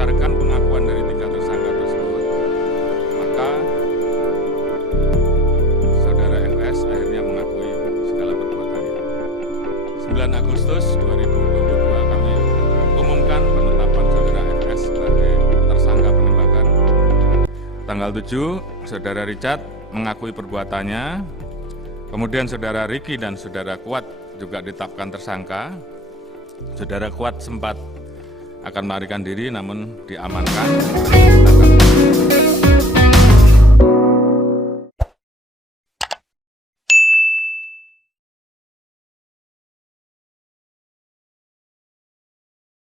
berdasarkan pengakuan dari tiga tersangka tersebut, maka saudara FS akhirnya mengakui segala perbuatannya. 9 Agustus 2022 kami umumkan penetapan saudara FS sebagai tersangka penembakan. Tanggal 7, saudara Richard mengakui perbuatannya. Kemudian saudara Riki dan saudara Kuat juga ditetapkan tersangka. Saudara Kuat sempat akan melarikan diri namun diamankan.